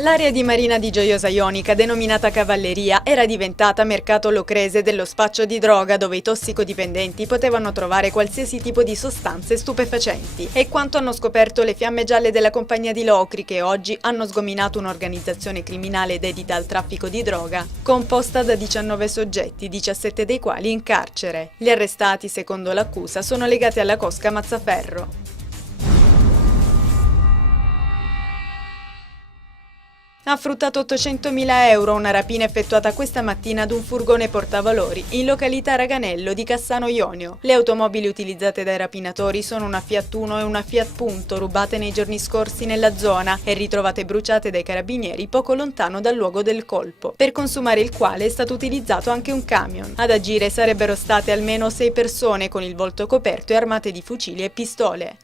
L'area di marina di Gioiosa Ionica, denominata Cavalleria, era diventata mercato lucrese dello spaccio di droga, dove i tossicodipendenti potevano trovare qualsiasi tipo di sostanze stupefacenti. È quanto hanno scoperto le fiamme gialle della compagnia di Locri, che oggi hanno sgominato un'organizzazione criminale dedita al traffico di droga, composta da 19 soggetti, 17 dei quali in carcere. Gli arrestati, secondo l'accusa, sono legati alla cosca Mazzaferro. Ha fruttato 800.000 euro una rapina effettuata questa mattina ad un furgone portavalori in località Raganello di Cassano Ionio. Le automobili utilizzate dai rapinatori sono una Fiat Uno e una Fiat Punto, rubate nei giorni scorsi nella zona e ritrovate bruciate dai carabinieri poco lontano dal luogo del colpo, per consumare il quale è stato utilizzato anche un camion. Ad agire sarebbero state almeno 6 persone con il volto coperto e armate di fucili e pistole.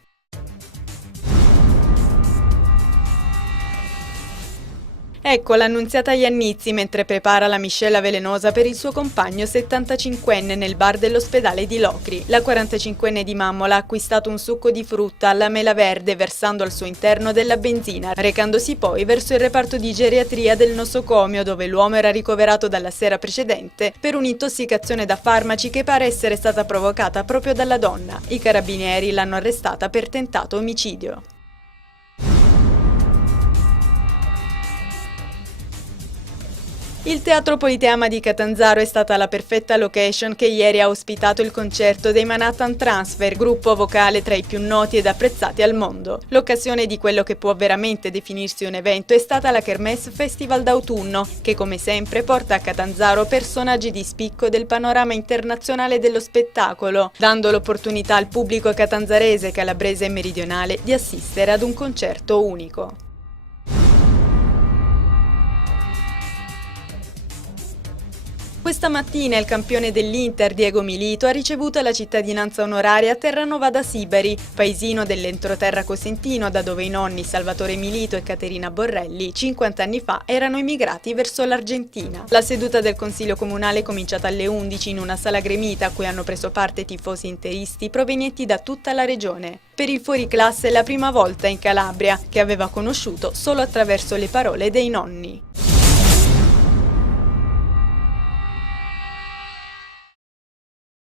Ecco l'annunziata Iannizzi mentre prepara la miscela velenosa per il suo compagno 75enne nel bar dell'ospedale di Locri. La 45enne di Mammola ha acquistato un succo di frutta alla mela verde versando al suo interno della benzina, recandosi poi verso il reparto di geriatria del nosocomio, dove l'uomo era ricoverato dalla sera precedente per un'intossicazione da farmaci che pare essere stata provocata proprio dalla donna. I carabinieri l'hanno arrestata per tentato omicidio. Il Teatro Politeama di Catanzaro è stata la perfetta location che ieri ha ospitato il concerto dei Manhattan Transfer, gruppo vocale tra i più noti ed apprezzati al mondo. L'occasione di quello che può veramente definirsi un evento è stata la Kermesse Festival d'autunno, che come sempre porta a Catanzaro personaggi di spicco del panorama internazionale dello spettacolo, dando l'opportunità al pubblico catanzarese, calabrese e meridionale di assistere ad un concerto unico. Questa mattina il campione dell'Inter, Diego Milito, ha ricevuto la cittadinanza onoraria a Terranova da Sibari, paesino dell'entroterra cosentino da dove i nonni Salvatore Milito e Caterina Borrelli 50 anni fa erano emigrati verso l'Argentina. La seduta del Consiglio Comunale è cominciata alle 11 in una sala gremita a cui hanno preso parte tifosi interisti provenienti da tutta la regione. Per il fuoriclasse è la prima volta in Calabria, che aveva conosciuto solo attraverso le parole dei nonni.